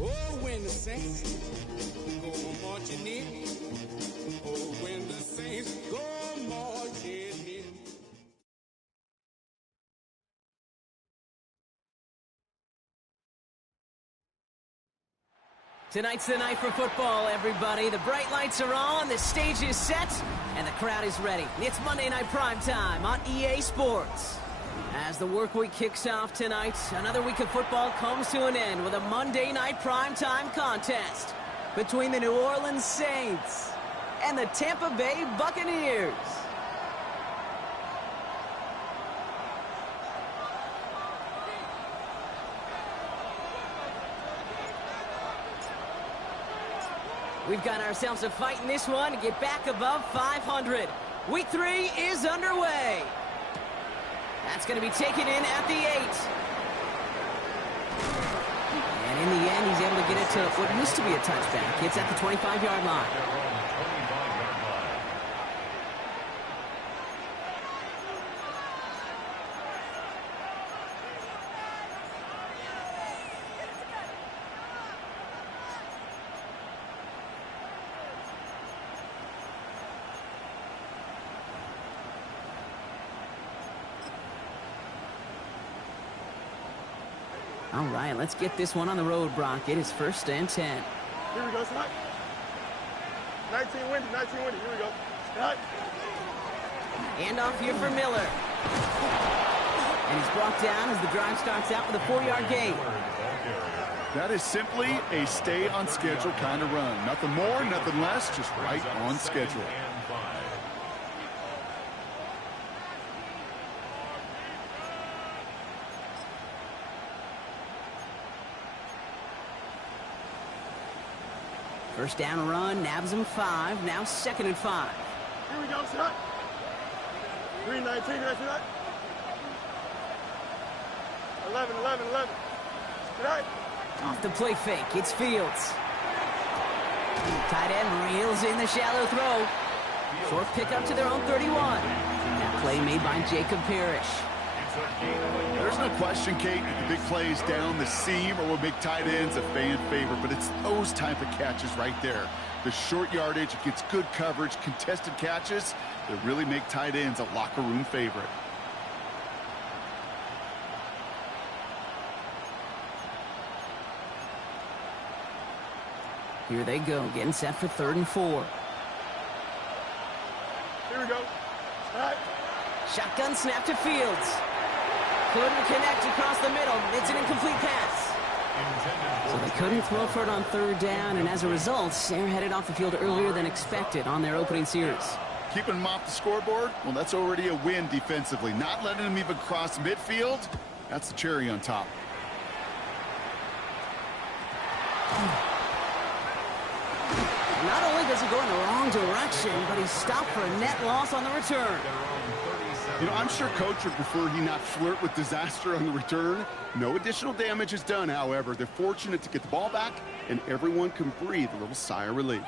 Oh, when the saints go marching in. Oh, when the saints go marching in. Tonight's the night for football, everybody. The bright lights are on, the stage is set, and the crowd is ready. It's Monday Night Primetime on EA Sports. As the work week kicks off tonight, another week of football comes to an end with a Monday Night Primetime contest between the New Orleans Saints and the Tampa Bay Buccaneers. We've got ourselves a fight in this one to get back above 500. Week 3 is underway. That's going to be taken in at the 8. And in the end, he's able to get it to what used to be a touchback. It's at the 25-yard line. All right, let's get this one on the road, Brock. It is 1st and 10. Here we go, Scott. 19 windy, 19 windy. Here we go. Scott. And off here for Miller. And he's brought down as the drive starts out with a 4-yard gain. That is simply a stay-on-schedule kind of run. Nothing more, nothing less, just right on schedule. First down run, nabs him 5. Now 2nd and 5. Here we go, Scott. 3-19, did I see that? 11. Scott. Off the play fake, it's Fields. Tight end reels in the shallow throw. Short pickup to their own 31. That play made by Jacob Parrish. There's no question, Kate, that the big plays down the seam or will make tight ends a fan favorite, but it's those type of catches right there. The short yardage, it gets good coverage, contested catches that really make tight ends a locker room favorite. Here they go, getting set for 3rd and 4. Here we go. Scott. Shotgun snap to Fields. Couldn't connect across the middle. It's an incomplete pass. So they couldn't throw for it on 3rd down, and as a result, they're headed off the field earlier than expected on their opening series. Keeping them off the scoreboard? Well, that's already a win defensively. Not letting them even cross midfield, that's the cherry on top. Not only does he go in the wrong direction, but he's stopped for a net loss on the return. You know, I'm sure Coach would prefer he not flirt with disaster on the return. No additional damage is done, however. They're fortunate to get the ball back, and everyone can breathe a little sigh of relief.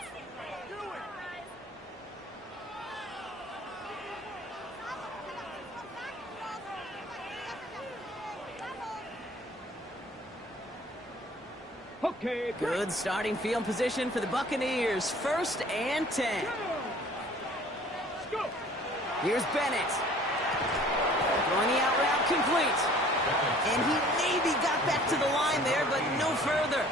Okay, good starting field position for the Buccaneers. 1st and 10. Here's Bennett. Throwing the out route complete. And he maybe got back to the line there, but no further.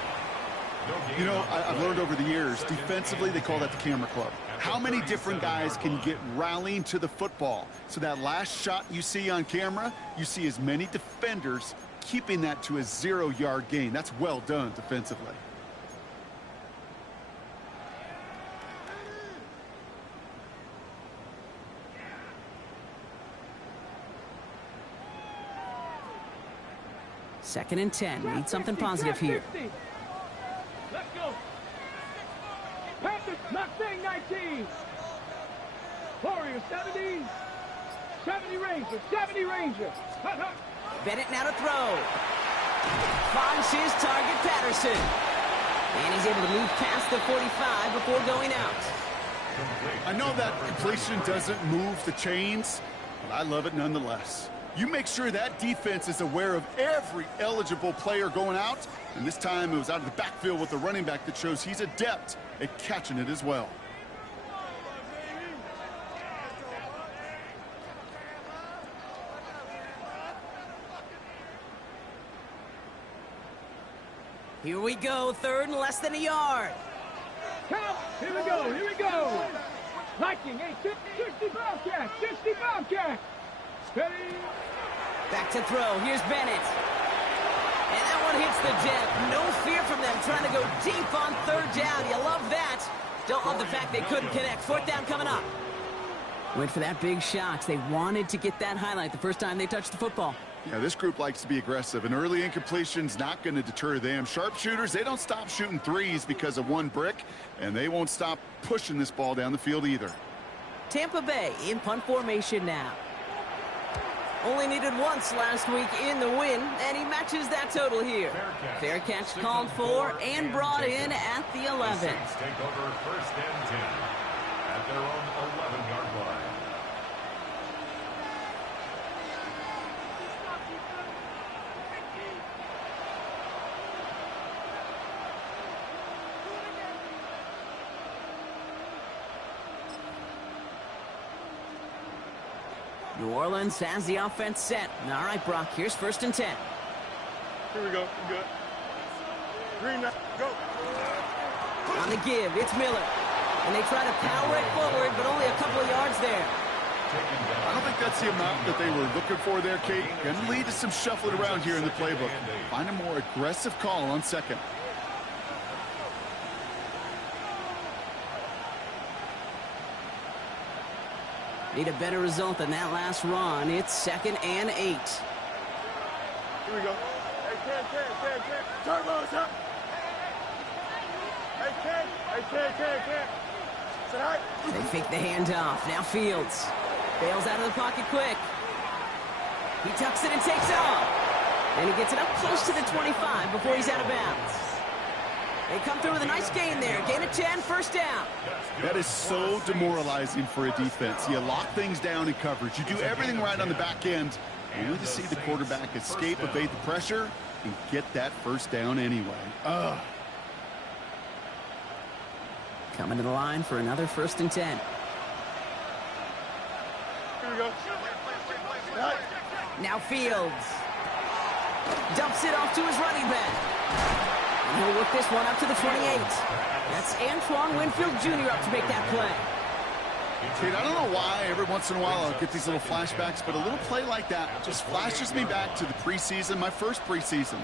You know, I've learned over the years, defensively, they call that the camera club. How many different guys can get rallying to the football? So that last shot you see on camera, you see as many defenders keeping that to a 0-yard gain. That's well done defensively. Second and 10. Need something positive here. Let's go. Panthers, Mustang 19. Warriors 70. 70 Rangers. 70 Rangers. Bennett now to throw. Finds his target, Patterson. And he's able to move past the 45 before going out. I know that completion doesn't move the chains, but I love it nonetheless. You make sure that defense is aware of every eligible player going out, and this time it was out of the backfield with the running back that shows he's adept at catching it as well. Here we go, third and less than a yard. Count. Here we go. Here we go. Viking, 60 Bobcat. 60 Bobcat. Steady. Back to throw. Here's Bennett. And that one hits the deck. No fear from them trying to go deep on third down. You love that. Don't love the fact they couldn't connect. Fourth down coming up. Went for that big shot. They wanted to get that highlight the first time they touched the football. Yeah, this group likes to be aggressive. An early incompletion's not going to deter them. Sharpshooters, they don't stop shooting threes because of one brick, and they won't stop pushing this ball down the field either. Tampa Bay in punt formation now. Only needed once last week in the win, and he matches that total here. Fair catch called for and brought in at the 11. Saints take over first and 10 at their own 11-yard line. New Orleans has the offense set. All right, Brock, here's first and 10. Here we go. We good. Green, go. On the give, it's Miller. And they try to power it forward, but only a couple of yards there. I don't think that's the amount that they were looking for there, Kate. Going to lead to some shuffling around here in the playbook. Find a more aggressive call on second. Need a better result than that last run. It's second and 8. Here we go. Hey, Ken. Turbo, sir. Hey, Ken. Sit high. They fake the handoff. Now Fields. Bails out of the pocket quick. He tucks it and takes off. And he gets it up close to the 25 before he's out of bounds. They come through with a nice gain there. Gain of 10, first down. That is so demoralizing for a defense. You lock things down in coverage. You do everything right on the back end, only to see the quarterback escape, evade the pressure, and get that first down anyway. Ugh. Coming to the line for another first and 10. Here we go. Right. Now Fields. Dumps it off to his running back. And he'll work this one up to the 28. That's Antoine Winfield Jr. up to make that play. Kate, I don't know why every once in a while I'll get these little flashbacks, but a little play like that just flashes me back to the preseason, my first preseason,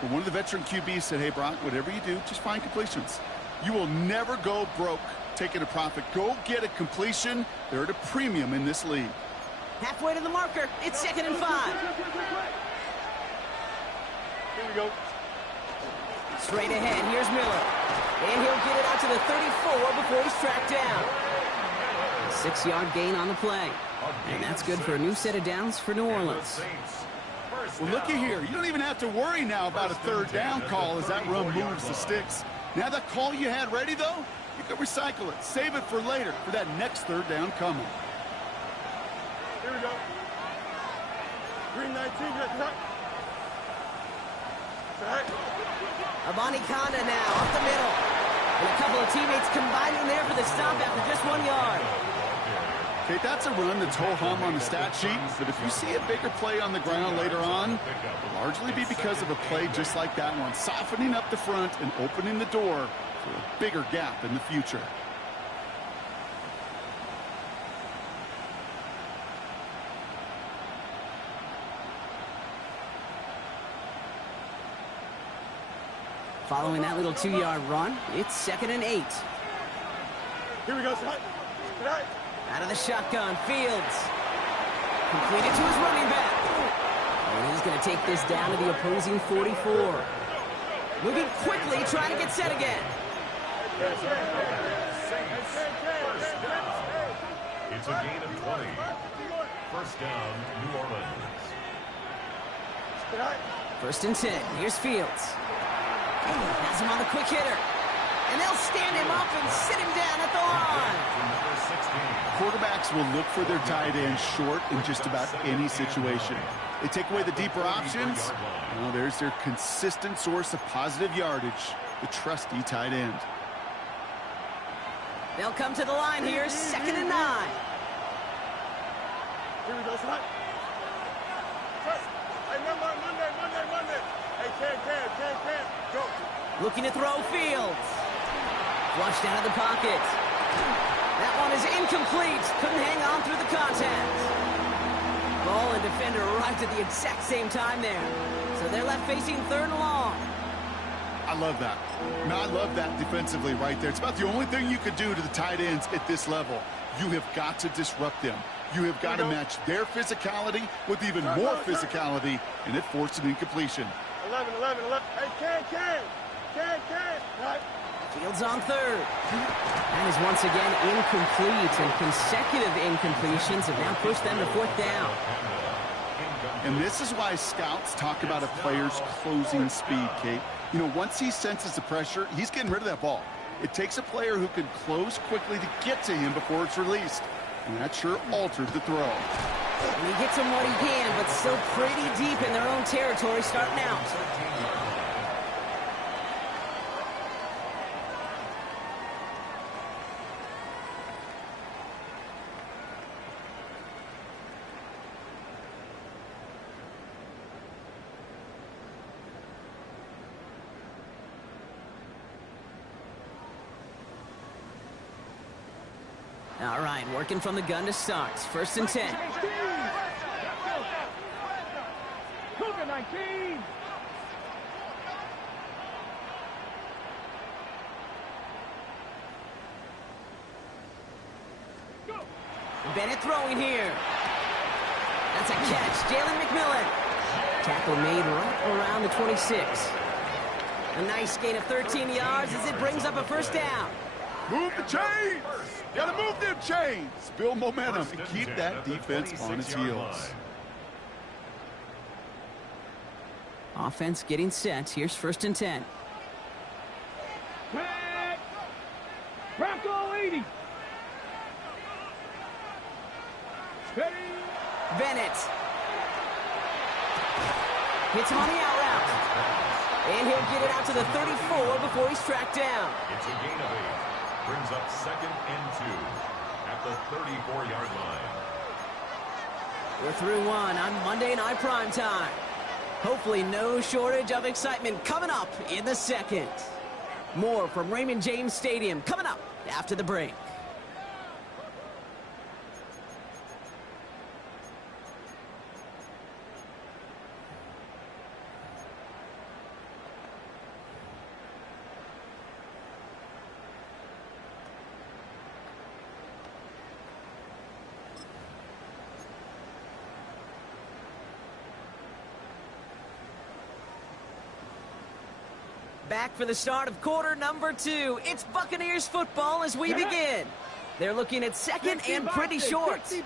where one of the veteran QBs said, hey, Brock, whatever you do, just find completions. You will never go broke taking a profit. Go get a completion. They're at a premium in this league. Halfway to the marker. It's second and 5. Here we go. Straight ahead, here's Miller. And he'll get it out to the 34 before he's tracked down. A 6-yard gain on the play. And that's good for a new set of downs for New Orleans. Well, looky here. You don't even have to worry now about a third down call as that run moves the sticks. Now that call you had ready, though, you can recycle it. Save it for later, for that next third down coming. Here we go. Green 19, right. Abani Kanda now up the middle. And a couple of teammates combining there for the stop after just 1 yard. Okay, that's a run that's ho-hum on the stat sheet, but if you see a bigger play on the ground later on, it'll largely be because of a play just like that one, softening up the front and opening the door for a bigger gap in the future. Following that little 2-yard run, it's second and 8. Here we go, son. Right. Out of the shotgun, Fields. Completed to his running back. And he's going to take this down to the opposing 44. Moving quickly, trying to get set again. It's a gain of 20. First down, New Orleans. First and 10. Here's Fields. Has him on the quick hitter. And they'll stand him up and sit him down at the line. Quarterbacks will look for their tight end short in just about any situation. They take away the deeper options. Well, there's their consistent source of positive yardage, the trusty tight end. They'll come to the line here, second and 9. Here we go, son. Hey, Monday. Hey, can. Go. Looking to throw Fields. Flushed out of the pocket. That one is incomplete. Couldn't hang on through the contact. Ball and defender arrived at the exact same time there. So they're left facing 3rd and long. I love that. Now, I love that defensively right there. It's about the only thing you could do to the tight ends at this level. You have got to disrupt them. You have got to match their physicality with even more physicality, and it forced an incompletion. 11. Hey, can. Right. Fields on 3rd. That is once again incomplete, and consecutive incompletions have now pushed them to 4th down. And this is why scouts talk about a player's closing speed, Kate. You know, once he senses the pressure, he's getting rid of that ball. It takes a player who can close quickly to get to him before it's released. And that sure altered the throw. And he gets him what he can, but still pretty deep in their own territory starting out. All right, working from the gun to start. 1st and 10. Cougar 19. Bennett throwing here. That's a catch. Jalen McMillan. Tackle made right around the 26. A nice gain of 13 yards as it brings up a 1st down. Move the chains! Gotta move them chains! Build momentum and keep that defense on its heels. Offense getting set. Here's 1st and 10. Back. Bronco 80. Steady. Bennett. Hits him on the out route. And he'll get it out to the 34 before he's tracked down. It's a gain of 8. Brings up 2nd and 2 at the 34-yard line. We're through 1 on Monday Night Primetime. Hopefully no shortage of excitement coming up in the 2nd. More from Raymond James Stadium coming up after the break. Back for the start of quarter number 2. It's Buccaneers football as we begin. They're looking at 2nd and pretty short. Quick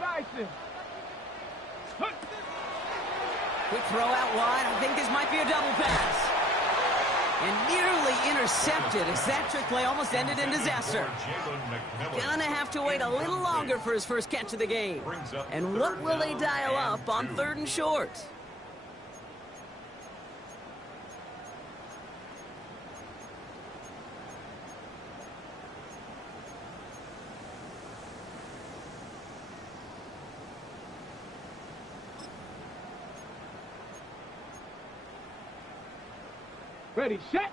throw out wide. I think this might be a double pass. And nearly intercepted as that trick play almost ended in disaster. Gonna have to wait a little longer for his first catch of the game. And what will they dial up on 3rd and short? Ready, set.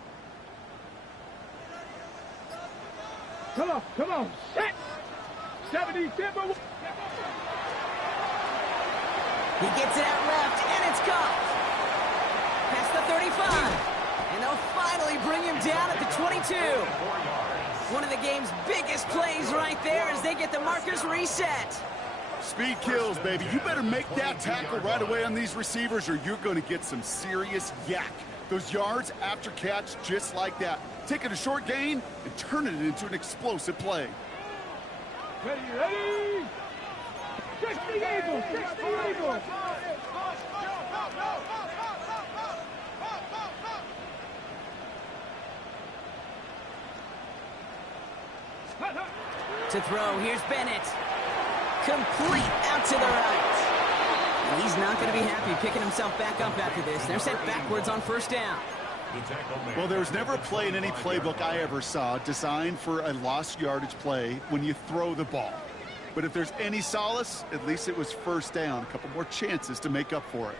Come on, set. 70 timber. He gets it out left, and it's caught. Past the 35. And they'll finally bring him down at the 22. One of the game's biggest plays right there as they get the markers reset. Speed kills, baby. You better make that tackle right away on these receivers or you're going to get some serious yak. Those yards after catch just like that. Take it a short gain and turn it into an explosive play. Ready. 60 Eagles, 60 Eagles. To throw, here's Bennett. Complete out to the right. And he's not going to be happy picking himself back up after this. They're sent backwards on 1st down. Well, there was never a play in any playbook I ever saw designed for a lost yardage play when you throw the ball. But if there's any solace, at least it was 1st down. A couple more chances to make up for it.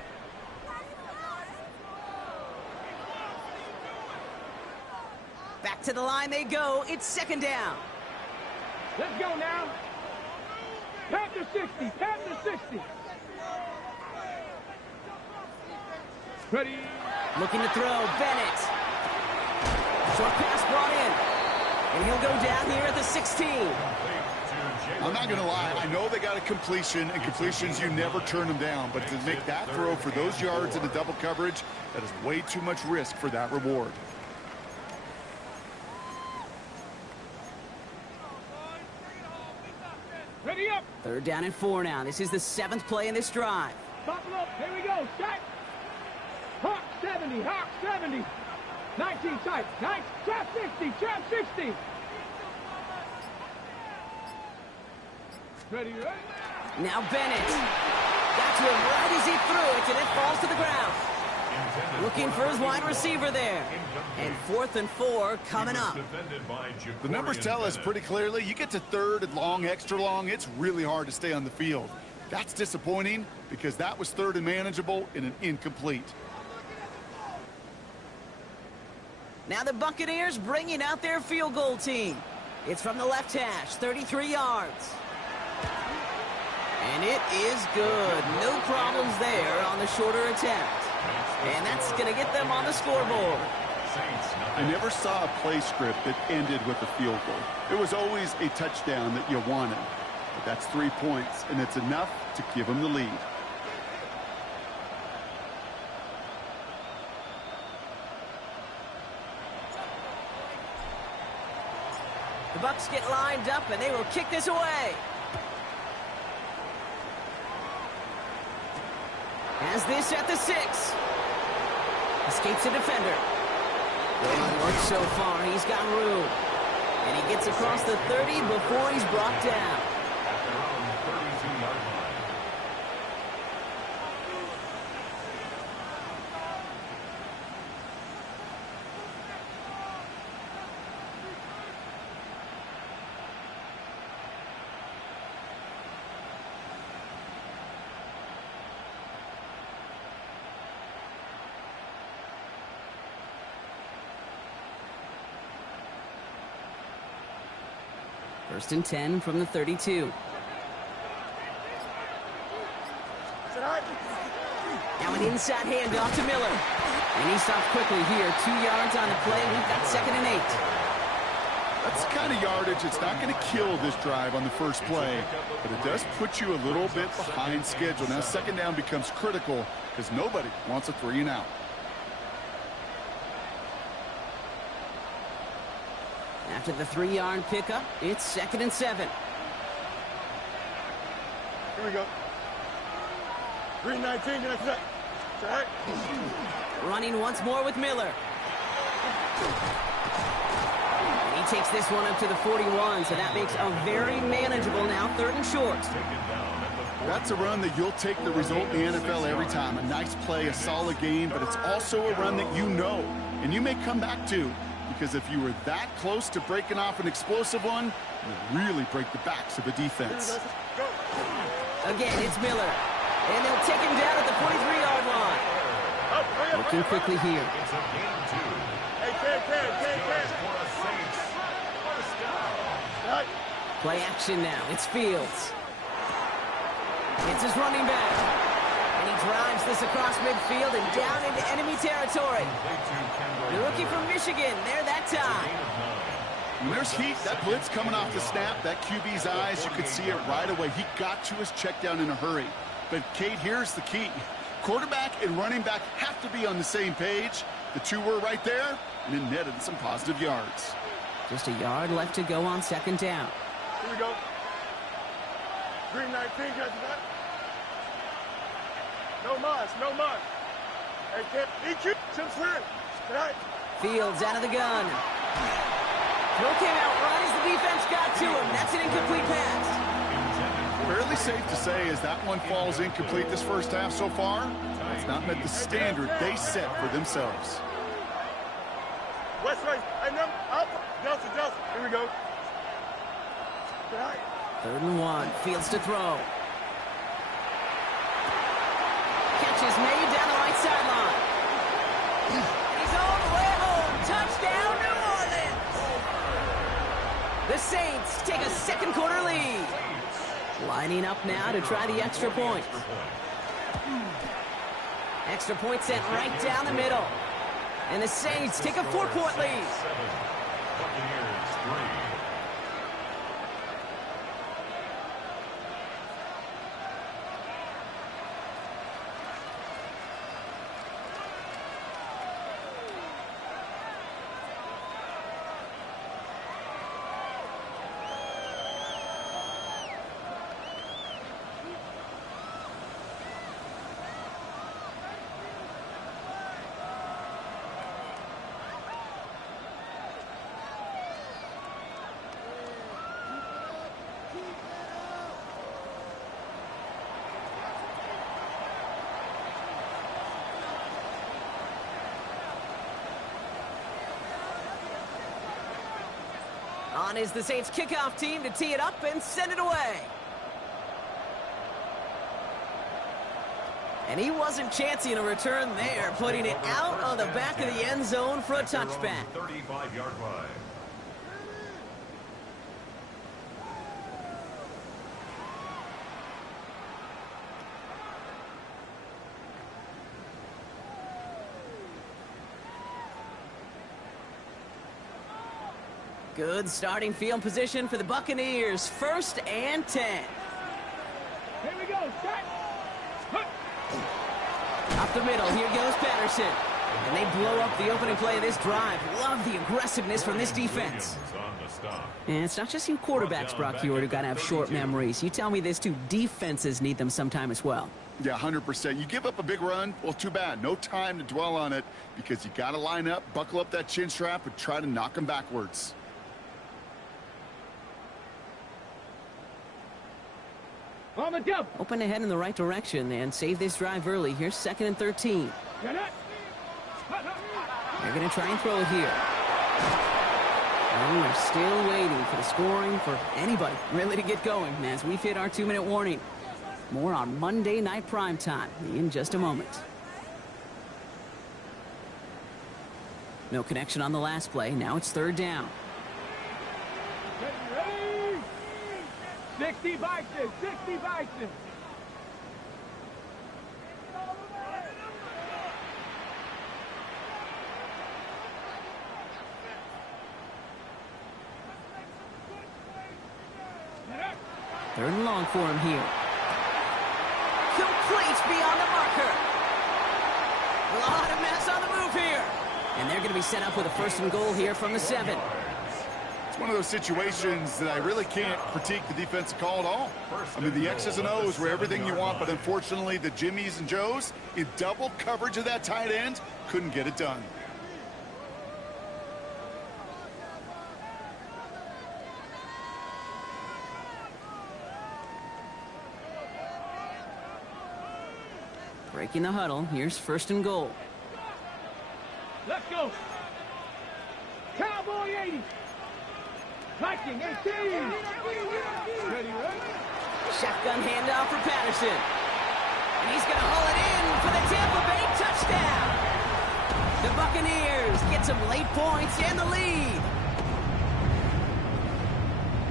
To the line they go. It's second down. Let's go now. Panther 60. Panther 60. Ready. Looking to throw. Bennett. Short pass brought in. And he'll go down here at the 16. I'm not going to lie. I know they got a completion, and completions, you never turn them down. But to make that throw for those yards in the double coverage, that is way too much risk for that reward. Ready up. Third down and 4 now. This is the 7th play in this drive. Buckle up. Here we go. Start. Hawk 70. Hawk 70. 19 tight. Nice. Trap 60. Trap 60. Ready. Now Bennett. Got to him right as he threw it, and it falls to the ground. Looking for his wide receiver there. And 4th and 4 coming up. The numbers tell us pretty clearly, you get to third and long, extra long, it's really hard to stay on the field. That's disappointing because that was third and manageable in an incomplete. Now the Buccaneers bringing out their field goal team. It's from the left hash, 33 yards. And it is good. No problems there on the shorter attempt. And that's going to get them on the scoreboard. I never saw a play script that ended with a field goal. It was always a touchdown that you wanted. But that's 3 points, and it's enough to give them the lead. The Bucs get lined up, and they will kick this away. Has this at the 6. Escapes a defender. Good work so far. He's got room. And he gets across the 30 before he's brought down. At their own 32-yard line. First and 10 from the 32. Now an inside handoff to Miller. And he stops quickly here. 2 yards on the play. We've got 2nd and 8. That's the kind of yardage it's not going to kill this drive on the first play, but it does put you a little bit behind schedule. Now second down becomes critical because nobody wants a 3 and out. After the 3-yard pickup, it's 2nd and 7. Here we go. 319, get that. Right. Running once more with Miller. And he takes this one up to the 41, so that makes a very manageable now 3rd and short. That's a run that you'll take the result in the NFL every time. A nice play, a solid game, but it's also a run that you know, and you may come back to. Because if you were that close to breaking off an explosive one, you really break the backs of the defense. Again, it's Miller. And they'll take him down at the 43-yard line. Looking quickly here. It's a game 2. Play action now. It's Fields. It's his running back. And he drives this across midfield and down into enemy territory. The rookie from Michigan, there that time. When there's heat, that blitz coming off the snap, that QB's eyes, you could see it right away. He got to his check down in a hurry. But, Kate, here's the key. Quarterback and running back have to be on the same page. The two were right there, and it netted some positive yards. Just a yard left to go on 2nd down. Here we go. 319, get that. No mas, no mas. Hey, kid, EQ, Tim Swin. Right. Fields out of the gun. Throw came out right as the defense got to him. That's an incomplete pass. Fairly safe to say as that one falls incomplete this first half so far, it's not met the standard they set for themselves. West right. And them up. Delta. Here we go. Right. 3rd and 1. Fields to throw. Catch is made down the right sideline. He's all the way home. Touchdown, New Orleans. The Saints take a second quarter lead. Lining up now to try the extra point. Extra point sent right down the middle. And the Saints take a 4-point lead. Buccaneers 3. On is the Saints kickoff team to tee it up and send it away. And he wasn't chancing a return there, putting it out on the back of the end zone for a touchback. 35-yard line. Good starting field position for the Buccaneers. 1st and 10. Here we go. Set. Up the middle, here goes Patterson. And they blow up the opening play of this drive. Love the aggressiveness from this defense. And it's not just you quarterbacks, Brock Huard, who got to have short memories. You tell me this too, defenses need them sometime as well. Yeah, 100%. You give up a big run, well, too bad. No time to dwell on it because you got to line up, buckle up that chin strap, and try to knock them backwards. On the double. Open ahead in the right direction and save this drive early. Here's 2nd and 13. Get it. They're going to try and throw it here. And we're still waiting for the scoring for anybody really to get going as we've hit our 2-minute warning. More on Monday Night Primetime in just a moment. No connection on the last play. Now it's 3rd down. Ready? 60 Bison. 60 Bison. Third and long for him here. Complete beyond the marker. A lot of mess on the move here. And they're going to be set up with a 1st and goal here from the 7. It's one of those situations that I really can't critique the defensive call at all. I mean, the X's and O's were everything you want, but unfortunately the Jimmies and Joes in double coverage of that tight end couldn't get it done. Breaking the huddle. Here's 1st and goal. Let's go. Cowboy 80. Viking 18. Ready, ready? Shotgun handoff for Patterson. And he's going to haul it in for the Tampa Bay touchdown. The Buccaneers get some late points and the lead.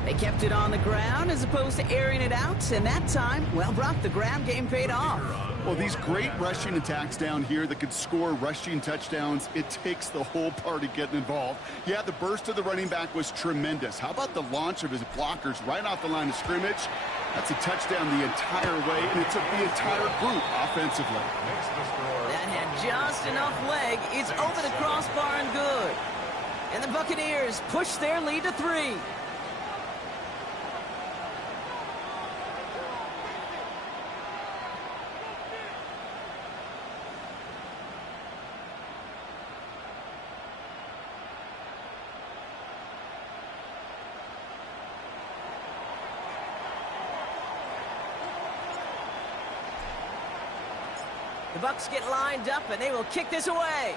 They kept it on the ground as opposed to airing it out. And that time, well, Brock, the ground game paid off. Well, these great rushing attacks down here that could score rushing touchdowns, it takes the whole party getting involved. Yeah, the burst of the running back was tremendous. How about the launch of his blockers right off the line of scrimmage? That's a touchdown the entire way, and it took the entire group offensively. That had just enough leg. It's over the crossbar and good. And the Buccaneers push their lead to 3. The Bucs get lined up, and they will kick this away.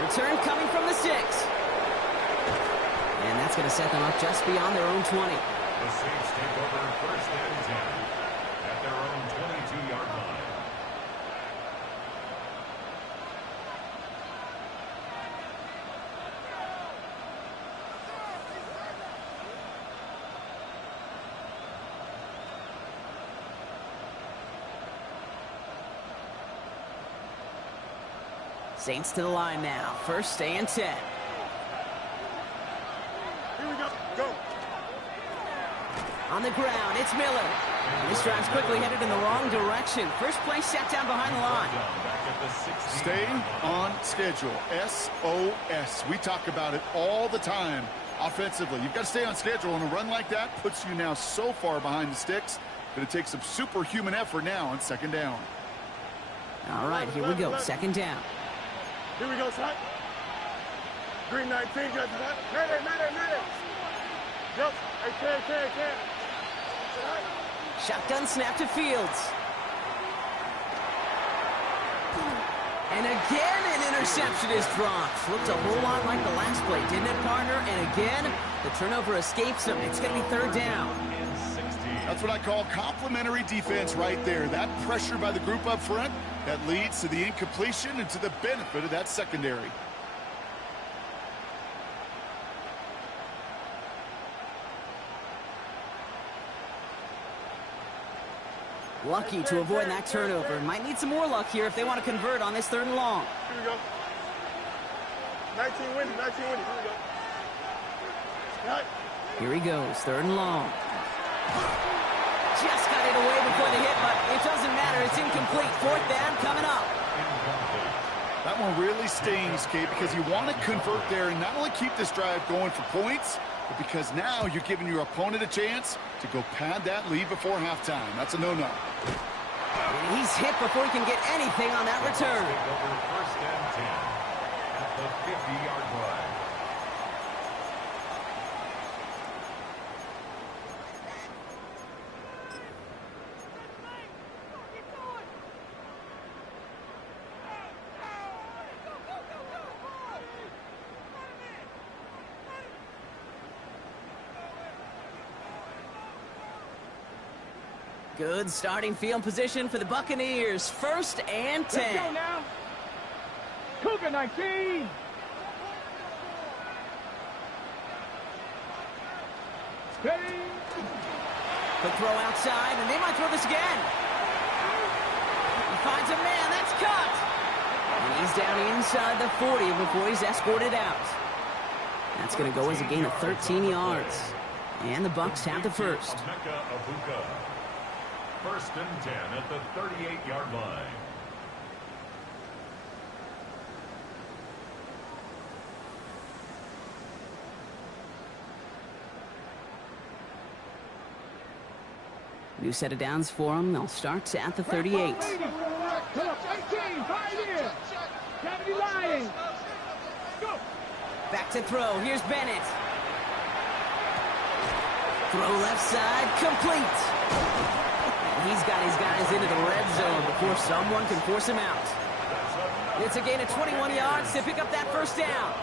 Return coming from the 6. And that's going to set them up just beyond their own 20. The Saints take over 1st and 10 at their own 22-yard line. Saints to the line now. 1st and 10. Here we go. Go. On the ground, it's Miller. And this drive's quickly headed in the wrong direction. First play set down behind the line. Stay on schedule. SOS. We talk about it all the time offensively. You've got to stay on schedule, and a run like that puts you now so far behind the sticks that it takes some superhuman effort now on 2nd down. All right, here we go. 2nd down. Here we go, son. Green 19, got that. Net. Yep. Hey, can. Shotgun snap to Fields. And again, an interception is dropped. Looked a whole lot like the last play, didn't it, partner? And again, the turnover escapes him. It's going to be 3rd down. That's what I call complimentary defense right there. That pressure by the group up front, that leads to the incompletion and to the benefit of that secondary. Lucky to avoid that turnover. Might need some more luck here if they want to convert on this 3rd and long. Here we go. 19 winning. Here we go. Right. Here he goes. 3rd and long. Just got it away before the hit, but it doesn't matter. It's incomplete. 4th down coming up. That one really stings, Kate, because you want to convert there and not only keep this drive going for points, but because now you're giving your opponent a chance to go pad that lead before halftime. That's a no-no. He's hit before he can get anything on that return. Over 1st and 10 at the 50-yard line. Good starting field position for the Buccaneers. 1st and 10. Let's go now. Cougar 19. Steady. The throw outside, and they might throw this again. He finds a man. That's cut. And he's down inside the 40 before he's escorted out. That's going to go as a gain of 13 yards. And the Bucs have the first. 1st and 10 at the 38-yard line. New set of downs for them. They'll start at the 38. Come up, 18. 5 in. 70 lying. Go. Back to throw. Here's Bennett. Throw left side. Complete. He's got his guys into the red zone before someone can force him out. It's a gain of 21 yards to pick up that 1st down.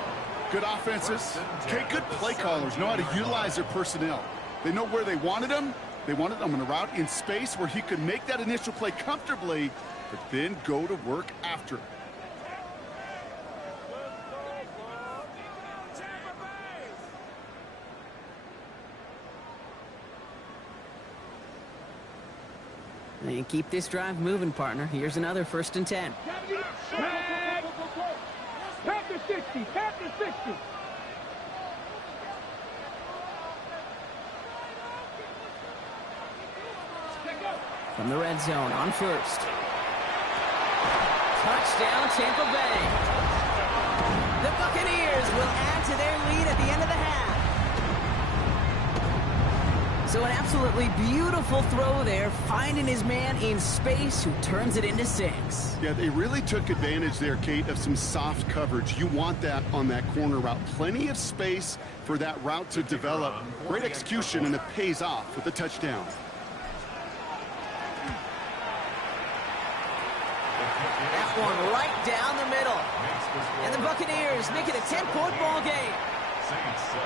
Good offenses. Okay, good play callers know how to utilize their personnel. They know where they wanted them. They wanted them on a route in space where he could make that initial play comfortably, but then go to work after. And keep this drive moving, partner. Here's another 1st and 10. Tap to 60. Tap to 60. From the red zone on 1st. Touchdown, Tampa Bay. The Buccaneers will add to their lead at the end of the half. So an absolutely beautiful throw there, finding his man in space who turns it into 6. Yeah, they really took advantage there, Kate, of some soft coverage. You want that on that corner route. Plenty of space for that route to develop. Great execution, and it pays off with the touchdown. That one right down the middle. And the Buccaneers make it a 10-point ball game. Saints 7.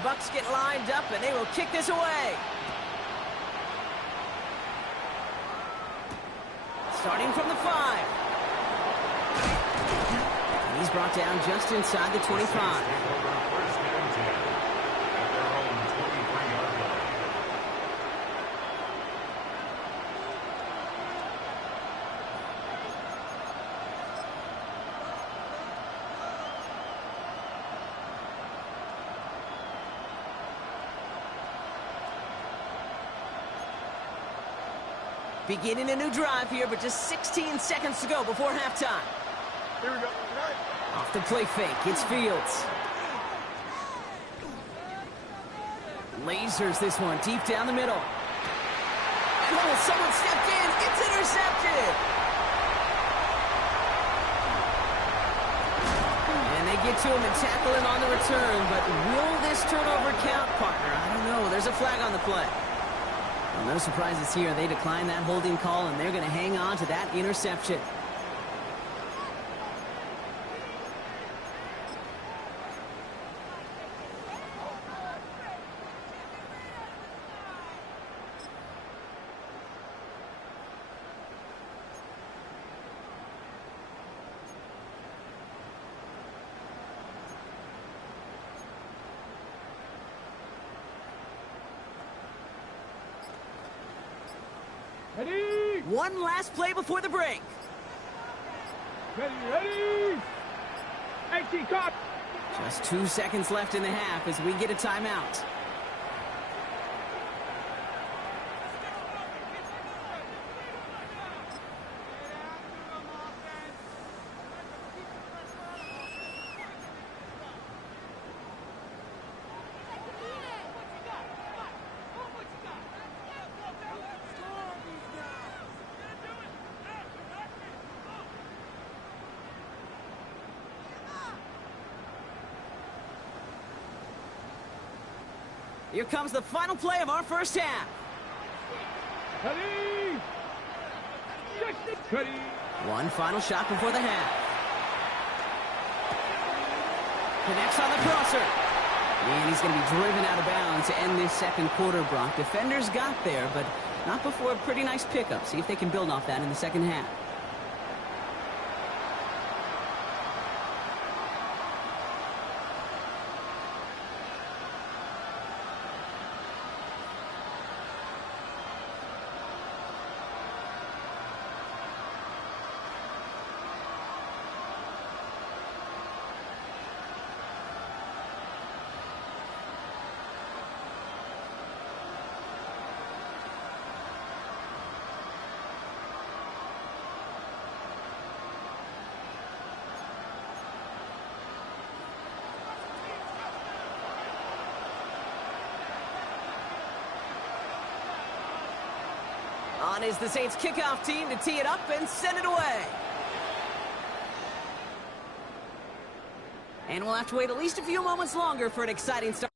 The Bucs get lined up, and they will kick this away. Starting from the 5. He's brought down just inside the 25. First and 10 at their own 23-yard line. Beginning a new drive here, but just 16 seconds to go before halftime. Here we go. Off the play fake, it's Fields. Lasers this one deep down the middle. And oh, someone stepped in. It's intercepted. And they get to him and tackle him on the return. But will this turnover count, partner? I don't know. There's a flag on the play. Well, no surprises here. They decline that holding call, and they're going to hang on to that interception. Ready? One last play before the break. Ready? 18 caught. Just 2 seconds left in the half as we get a timeout. Here comes the final play of our first half. Ready? 60. Ready? One final shot before the half. Connects on the crosser. And he's going to be driven out of bounds to end this second quarter, Brock. Defenders got there, but not before a pretty nice pickup. See if they can build off that in the second half. On is the Saints kickoff team to tee it up and send it away. And we'll have to wait at least a few moments longer for an exciting start.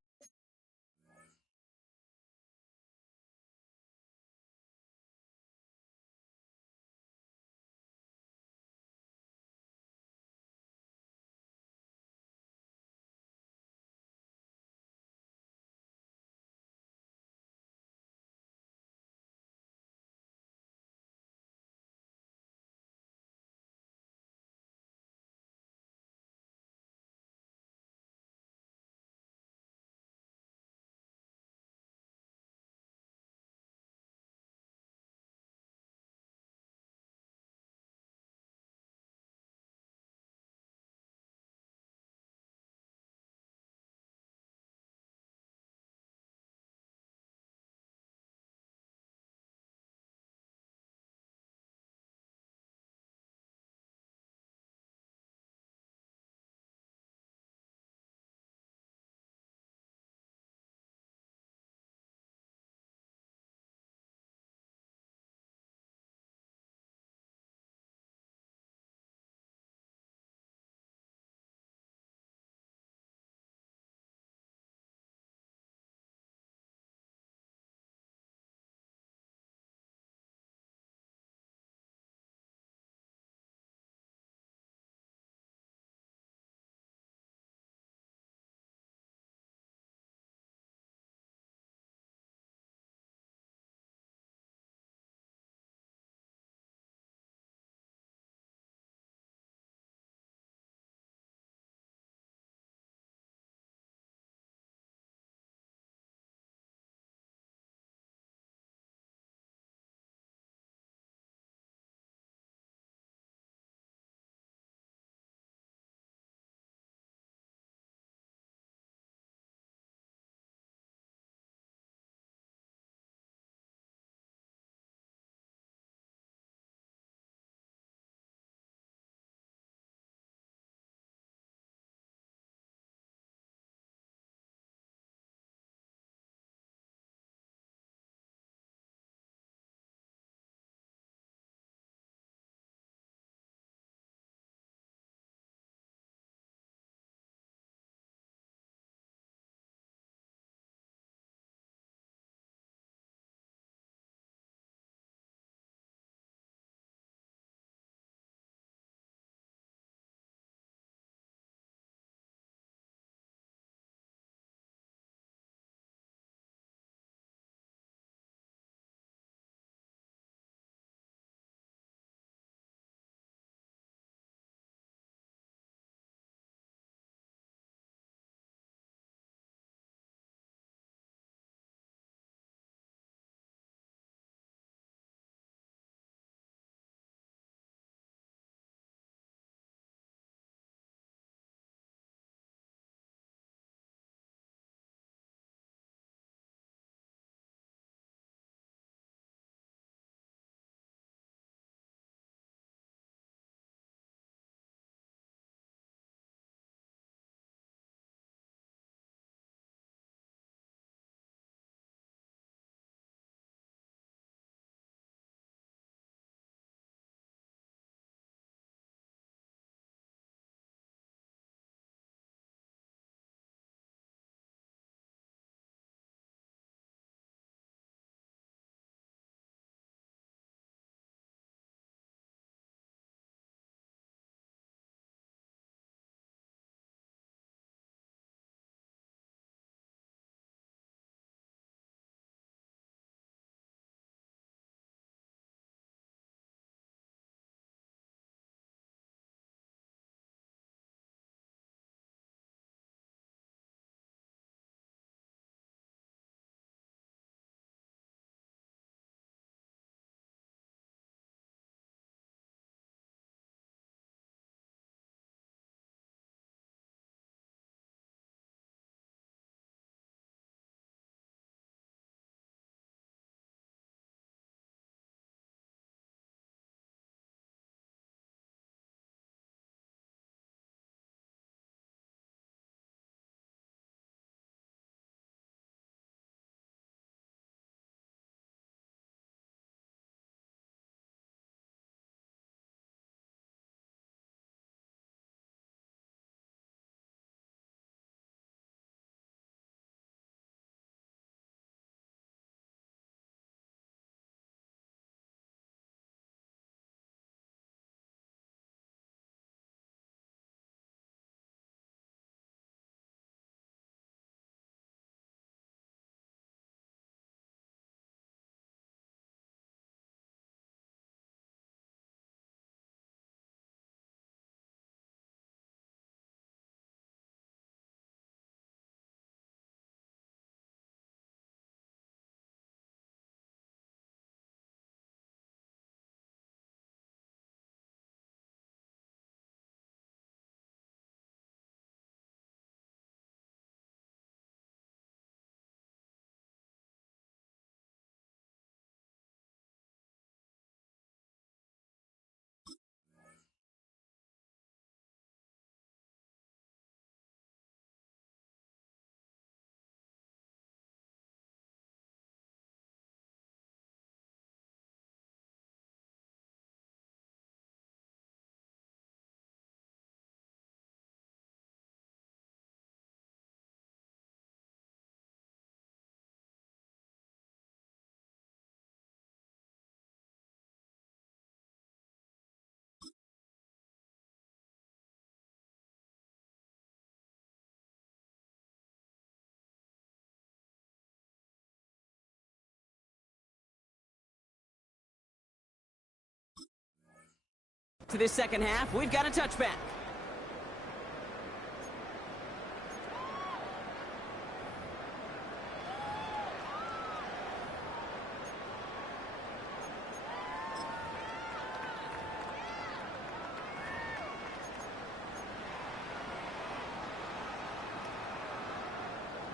to this second half. We've got a touchback.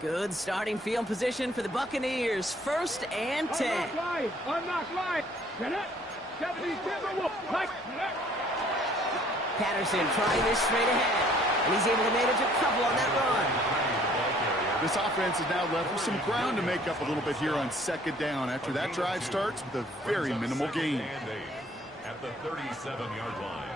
Good starting field position for the Buccaneers. 1st and 10. Unlock line. Get it. 70 Timberwolves. Patterson trying this straight ahead. And he's able to manage a couple on that run. This offense is now left with some ground to make up a little bit here on 2nd down after that drive starts with a very minimal gain. At the 37-yard line.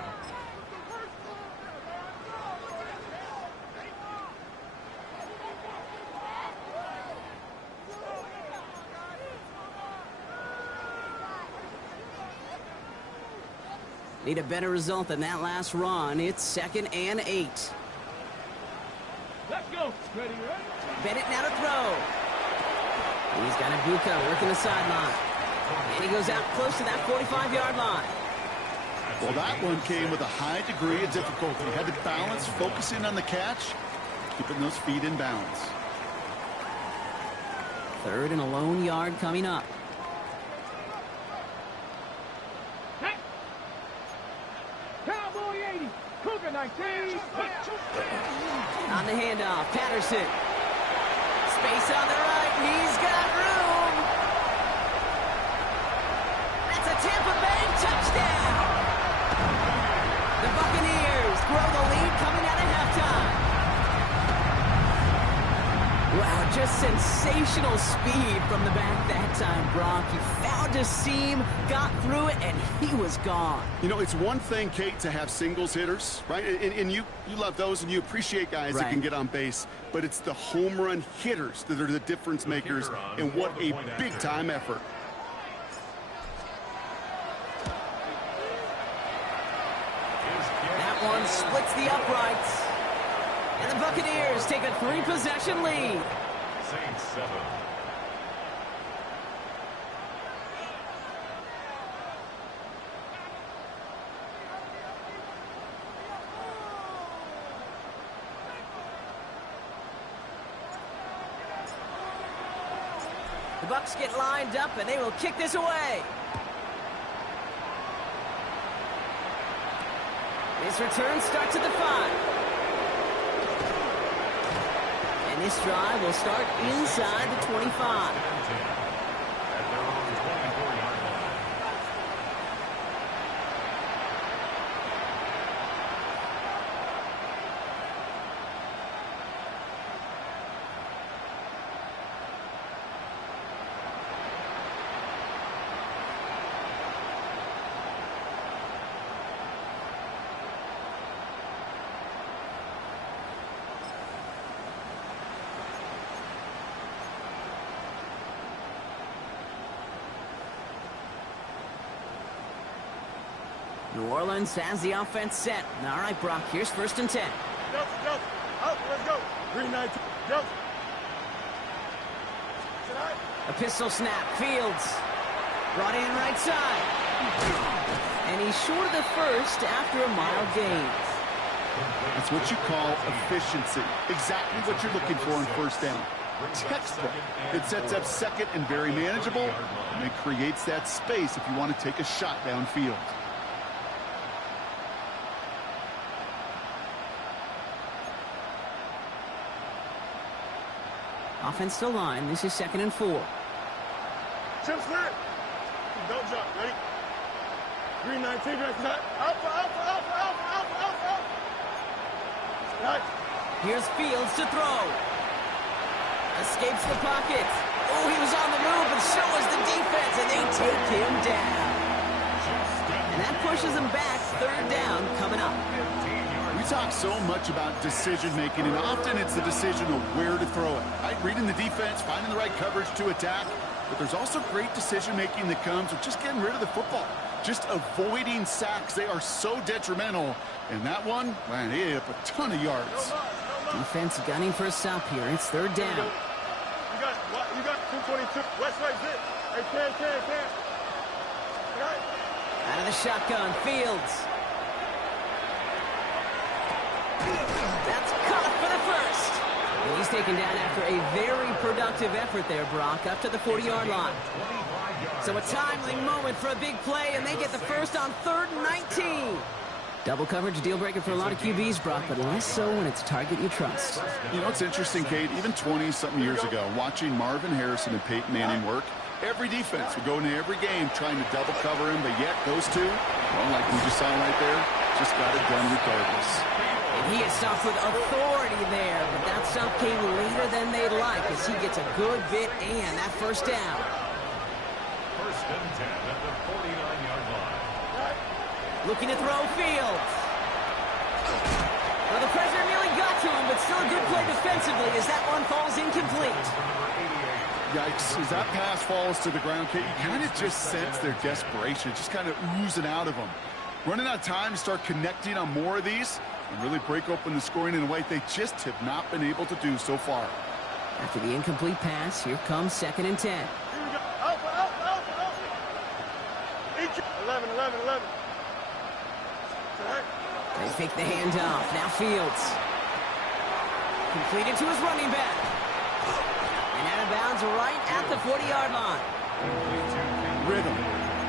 Need a better result than that last run. It's 2nd and 8. Let's go. Ready, ready. Bennett now to throw. He's got Ibuka working the sideline. And he goes out close to that 45-yard line. Well, that one came with a high degree of difficulty. Had to balance, focusing on the catch, keeping those feet in balance. 3rd and a lone yard coming up. Cowboy 80. Cougar 19. On the handoff, Patterson. Space on the right. He's got room. That's a Tampa Bay touchdown. The Buccaneers grow the lead coming out of halftime. Wow, just sensational speed from the back that time, Brock. He found a seam, got through it, and he was gone. You know, it's one thing, Kate, to have singles hitters, right? And you love those, and you appreciate guys that can get on base. But it's the home run hitters that are the difference makers, and what a big-time effort. That one splits the uprights. And the Buccaneers take a 3-possession lead. Saints 7. The Bucs get lined up, and they will kick this away. This return starts at the 5. And this drive will start inside the 25. At their own 24-yard line. New Orleans has the offense set. All right, Brock, here's 1st and 10. Jump. Up, let's go. Green 19. Jump. A pistol snap. Fields. Brought in right side. And he's short of the first after a mild gain. That's what you call efficiency. Exactly what you're looking for in 1st down. Textbook. It sets up 2nd and very manageable, and it creates that space if you want to take a shot downfield. Offensive line. This is 2nd and 4. Chip snap. Don't jump. Ready? Green 19. Up. Right. Here's Fields to throw. Escapes the pocket. Oh, he was on the move, but so was the defense, and they take him down. And that pushes him back. 3rd down coming up. We talk so much about decision-making, and often it's the decision of where to throw it. Right? Reading the defense, finding the right coverage to attack, but there's also great decision-making that comes with just getting rid of the football, just avoiding sacks. They are so detrimental, and that one, man, he hit up a ton of yards. Defense gunning for a stop here. It's 3rd down. You got 222. West right zip. Hey, 10. Out of the shotgun, Fields. taken down after a very productive effort there, Brock, up to the 40-yard line. So a timely moment for a big play, and they get the first on 3rd and 19. Double coverage deal breaker for a lot of QBs, Brock, but less so when it's a target you trust. You know, it's interesting, Kate, even 20-something years ago, watching Marvin Harrison and Peyton Manning work, every defense would go into every game trying to double cover him, but yet those two, well, like we just saw right there, just got it done regardless. And he is stopped with authority there, but that stop came later than they'd like as he gets a good bit and that first down. 1st and 10 at the 49-yard line. Looking to throw Fields. Well, the pressure nearly got to him, but still a good play defensively as that one falls incomplete. Yikes, as that pass falls to the ground, Kate, you kind of just sense their desperation, just kind of oozing out of them. Running out of time to start connecting on more of these and really break open the scoring in a way they just have not been able to do so far. After the incomplete pass, here comes 2nd and 10. Here we go. Alpha. 11. They fake the handoff. Now Fields. Completed to his running back. And out of bounds right at the 40-yard line. Rhythm.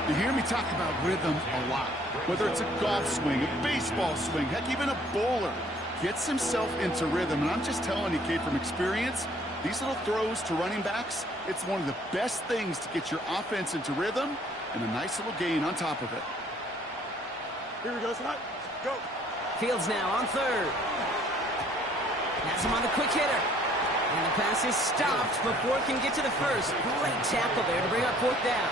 You hear me talk about rhythm a lot. Whether it's a golf swing, a baseball swing, heck, even a bowler gets himself into rhythm. And I'm just telling you, Kate, from experience, these little throws to running backs, it's one of the best things to get your offense into rhythm and a nice little gain on top of it. Here we go, son. Go. Fields now on 3rd. Has him on the quick hitter. And the pass is stopped before it can get to the first. Great tackle there to bring up 4th down.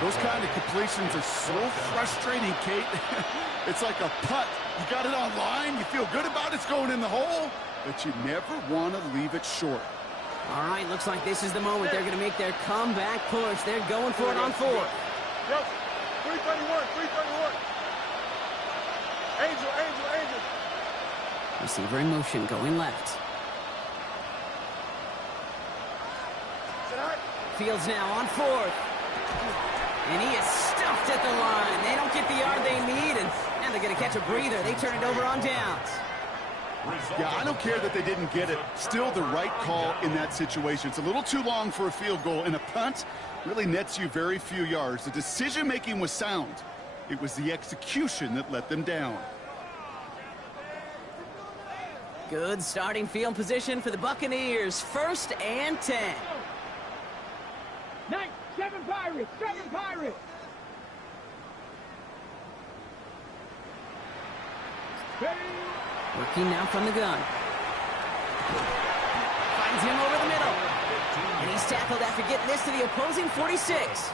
Those kind of completions are so frustrating, Kate. It's like a putt. You got it on line, you feel good about it's going in the hole, but you never want to leave it short. All right, looks like this is the moment they're going to make their comeback push. They're going for it on 4th. Yep. 331. Angel. Receiver in motion, going left. Fields now on 4th. And he is stuffed at the line. They don't get the yard they need, and now they're going to catch a breather. They turn it over on downs. Yeah, I don't care that they didn't get it. Still the right call in that situation. It's a little too long for a field goal, and a punt really nets you very few yards. The decision-making was sound. It was the execution that let them down. Good starting field position for the Buccaneers. 1st and 10. 7 Pirates. Working now from the gun. Finds him over the middle. And he's tackled after getting this to the opposing 46.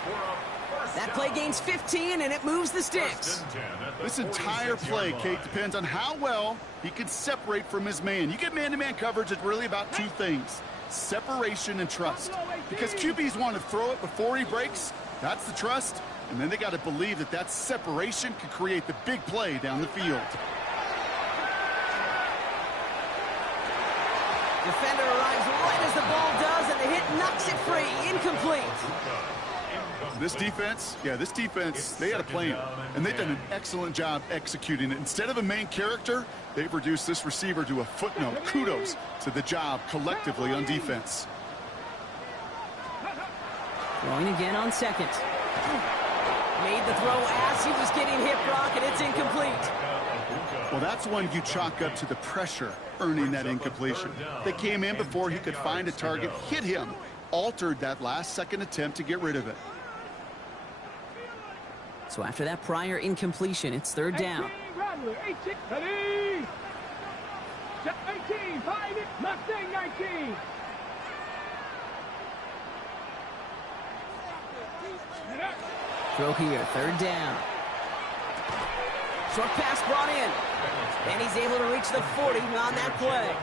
That play gains 15, and it moves the sticks. This entire play, Kate, depends on how well he can separate from his man. You get man-to-man coverage, it's really about two things: separation and trust. Because QBs want to throw it before he breaks. That's the trust. And then they got to believe that that separation can create the big play down the field. Defender arrives right as the ball does, and the hit knocks it free. Incomplete. This defense, they had a plan, and they've done an excellent job executing it. Instead of a main character, they've reduced this receiver to a footnote. Kudos to the job collectively on defense. Throwing again on 2nd. Made the throw as he was getting hit, Brock, and it's incomplete. Well, that's one you chalk up to the pressure earning that incompletion. They came in before he could find a target, hit him, altered that last-second attempt to get rid of it. So after that prior incompletion, it's 3rd down. 18, find it, Mustang 19. Throw here, 3rd down. Short pass brought in. And he's able to reach the 40 on that play.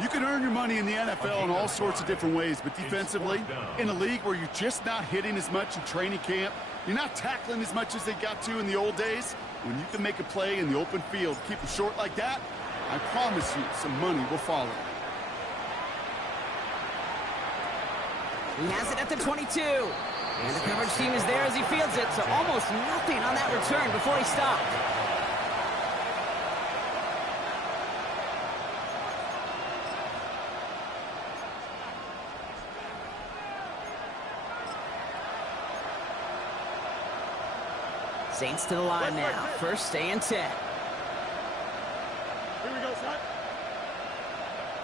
You can earn your money in the NFL in all sorts of different ways, but defensively, in a league where you're just not hitting as much in training camp, you're not tackling as much as they got to in the old days, when you can make a play in the open field, keep it short like that, I promise you some money will follow. He has it at the 22. And the coverage team is there as he fields it, so almost nothing on that return before he stopped. Saints to the line now. First and 10. Here we go, son.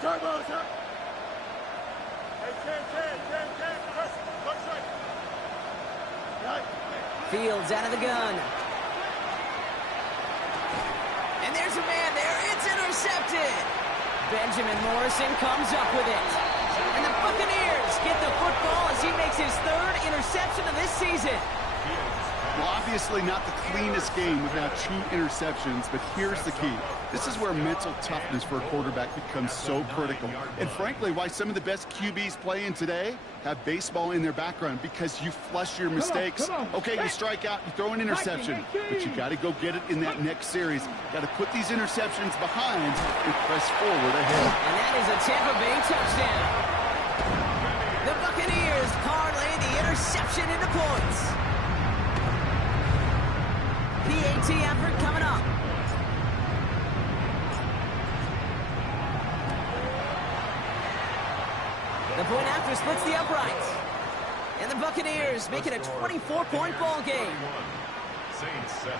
Turbo, son. Hey, 10. Left side. Right. Fields out of the gun. And there's a man there. It's intercepted. Benjamin Morrison comes up with it. And the Buccaneers get the football as he makes his third interception of this season. Well, obviously not the cleanest game without 2 interceptions, but here's the key. This is where mental toughness for a quarterback becomes so critical. And frankly, why some of the best QBs playing today have baseball in their background, because you flush your mistakes. Okay, you strike out, you throw an interception, but you got to go get it in that next series. Got to put these interceptions behind and press forward ahead. And that is a Tampa Bay touchdown. The Buccaneers parlay the interception into points. PAT effort coming up. The point after splits the uprights. And the Buccaneers make it a 24-point ball game. Saints 7.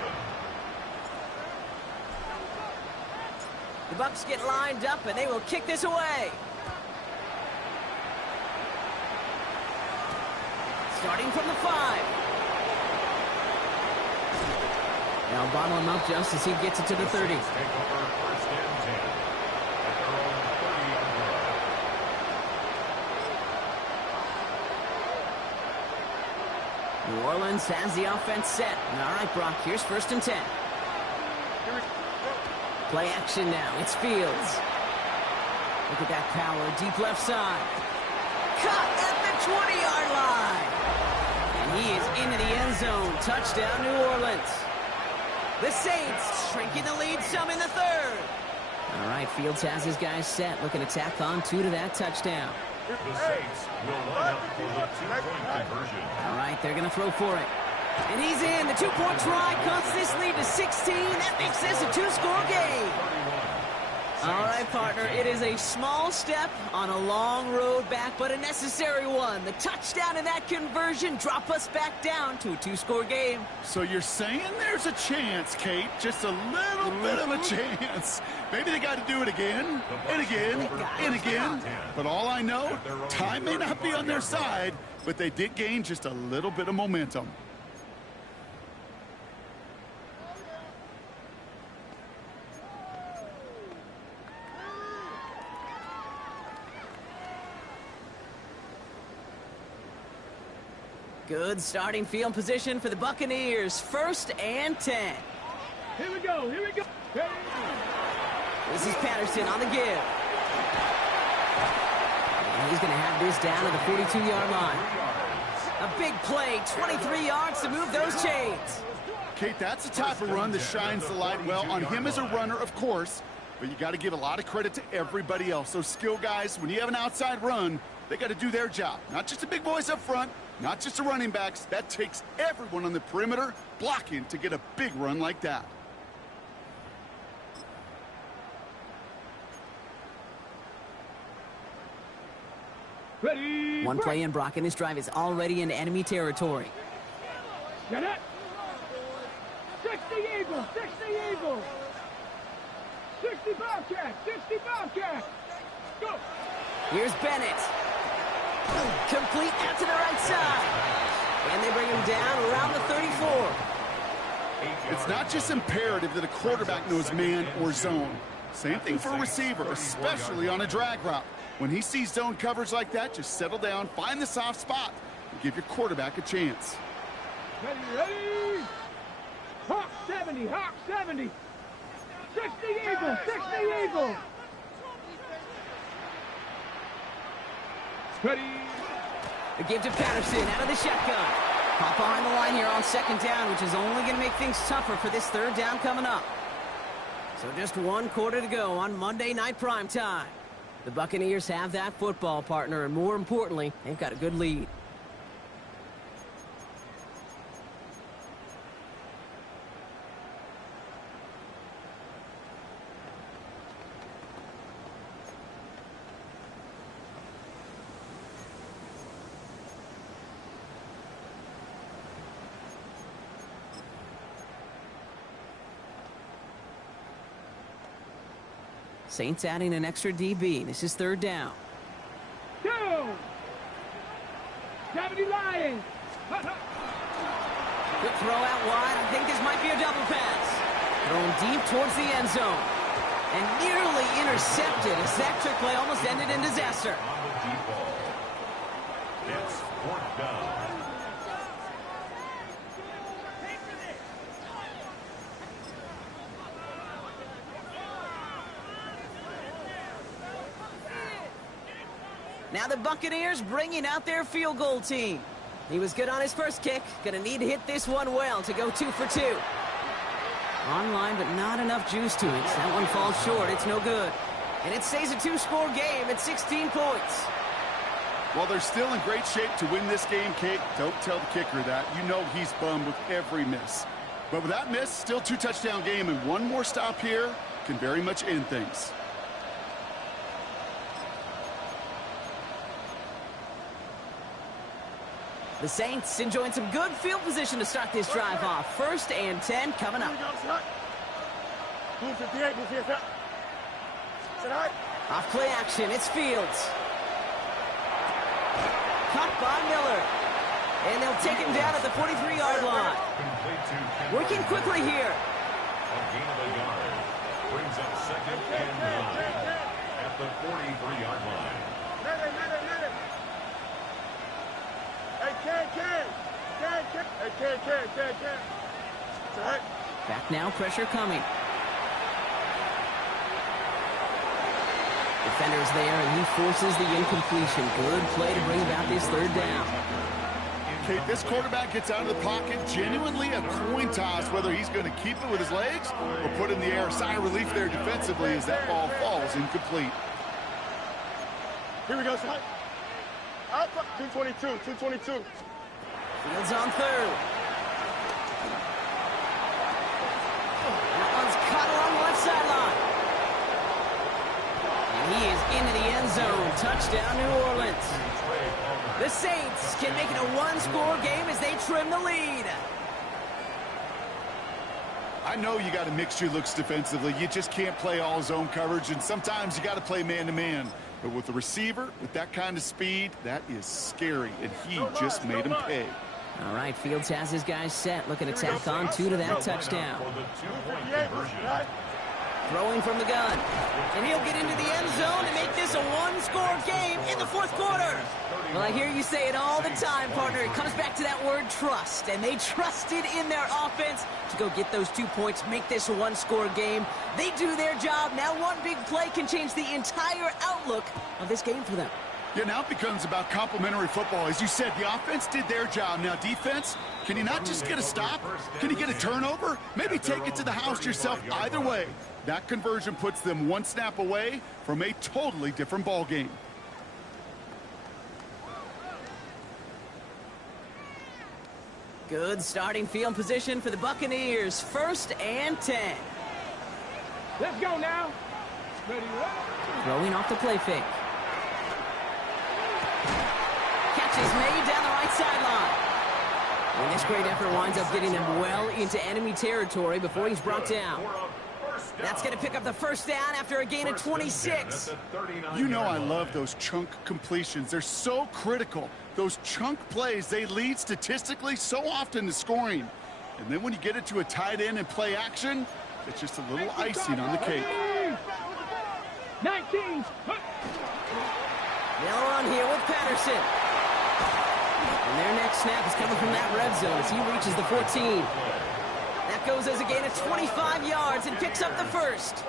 The Bucs get lined up, and they will kick this away. Starting from the 5. Now bottle him up just as he gets it to the 30. Take over first and 10 at their own 30-yard line. New Orleans has the offense set. All right, Brock, here's first and 10. Play action now. It's Fields. Look at that power. Deep left side. Cut at the 20-yard line. And he is into the end zone. Touchdown, New Orleans. The Saints shrinking the lead some in the third. All right, Fields has his guys set. Looking to tack on 2 to that touchdown. The Saints will line up for the 2-point conversion. All right, they're going to throw for it. And he's in. The 2-point try cuts this lead to 16. That makes this a 2-score game. All right, partner, it is a small step on a long road back, but a necessary one. The touchdown and that conversion drop us back down to a 2-score game. So you're saying there's a chance, Kate, just a little bit of a chance. Maybe they got to do it again, and again, and again. But all I know, time may not be on their side, but they did gain just a little bit of momentum. Good starting field position for the Buccaneers. First and 10. Here we go. Hey. This is Patterson on the give. And he's going to have this down to the 42-yard line. A big play, 23 yards to move those chains. Kate, that's the type of run that shines the light well on him as a runner, of course, but you got to give a lot of credit to everybody else. Those skill guys, when you have an outside run, they got to do their job. Not just the big boys up front, not just the running backs. That takes everyone on the perimeter blocking to get a big run like that. Ready. One play in, Brock, and this drive is already into enemy territory. Get it. 60 Eagles. 60 Bobcats. Go. Here's Bennett. Complete out to the right side. And they bring him down around the 34. It's not just imperative that a quarterback knows man or zone. Same thing for a receiver, especially on a drag route. When he sees zone coverage like that, just settle down, find the soft spot, and give your quarterback a chance. Ready. Hawk 70. 60 Eagles. Ready. The give to Patterson out of the shotgun. Pop behind the line here on second down, which is only going to make things tougher for this third down coming up. So just 1 quarter to go on Monday Night Primetime. The Buccaneers have that football, partner, and more importantly, they've got a good lead. Saints adding an extra DB. This is 3rd down. 2. 70 Lions. Quick throw out wide. I think this might be a double pass. Thrown deep towards the end zone. And nearly intercepted as that trick play almost ended in disaster. On the deep ball. It's 4th down. Now the Buccaneers bringing out their field goal team. He was good on his first kick. Gonna need to hit this one well to go 2 for 2. Online, but not enough juice to it. That one falls short. It's no good. And it stays a 2-score game at 16 points. Well, they're still in great shape to win this game, Kate. Don't tell the kicker that. You know he's bummed with every miss. But with that miss, still 2-touchdown game, and one more stop here can very much end things. The Saints enjoying some good field position to start this drive off. 1st and 10 coming up. Off play action, it's Fields. Caught by Miller. And they'll take him down at the 43-yard line. Working quickly here. A gain of a yard. Brings up 2nd and 9 at the 43-yard line. Back now, pressure coming. Defender's there, and he forces the incompletion. Good play to bring about this 3rd down. Kate, this quarterback gets out of the pocket, genuinely a coin toss whether he's going to keep it with his legs or put it in the air. Sigh of relief there defensively as that ball falls incomplete. Here we go, son. 222, 222. Fields on 3rd. That one's caught along the left sideline. And he is into the end zone. Touchdown, New Orleans. The Saints can make it a 1-score game as they trim the lead. I know you got to mix your looks defensively. You just can't play all zone coverage, and sometimes you got to play man-to-man. But with the receiver, with that kind of speed, that is scary, and he just made him pay. All right, Fields has his guys set. Looking to tack on 2 to that touchdown. For the 2-point conversion. Throwing from the gun. And he'll get into the end zone and make this a 1-score game in the 4th quarter. Well, I hear you say it all the time, partner. It comes back to that word trust. And they trusted in their offense to go get those 2 points, make this a 1-score game. They do their job. Now one big play can change the entire outlook of this game for them. Yeah, now it becomes about complementary football. As you said, the offense did their job. Now defense, can you not just get a stop? Can you get a turnover? Maybe take it to the house yourself. Either way, that conversion puts them 1 snap away from a totally different ball game. Good starting field position for the Buccaneers. 1st and 10. Let's go now. Ready, Throwing off the play fake. Catch is made down the right sideline. And this great effort winds up getting him well into enemy territory before he's brought down. That's going to pick up the 1st down after a gain of 26. You know I love those chunk completions. They're so critical. Those chunk plays, they lead statistically so often to scoring. And then when you get it to a tight end and play action, it's just a little icing on the cake. 19. They'll run here with Patterson. And their next snap is coming from that red zone as he reaches the 14. That goes as a gain of 25 yards and picks up the 1st.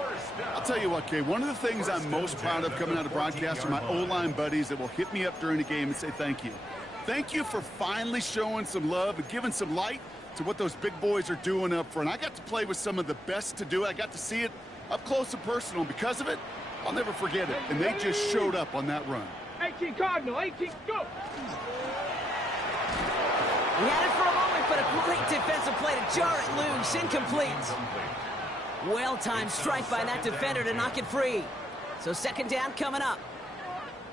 I'll tell you what, Kay, one of the things I'm most proud of coming out of broadcast are my O-line buddies that will hit me up during the game and say thank you. Thank you for finally showing some love and giving some light to what those big boys are doing up front. I got to play with some of the best to do it. I got to see it up close and personal. Because of it, I'll never forget it. And they just showed up on that run. 18 Cardinal, 18, go! He had it for a moment, but a great defensive play to jar it loose. Incomplete. Well-timed strike by that defender to knock it free. So 2nd down coming up.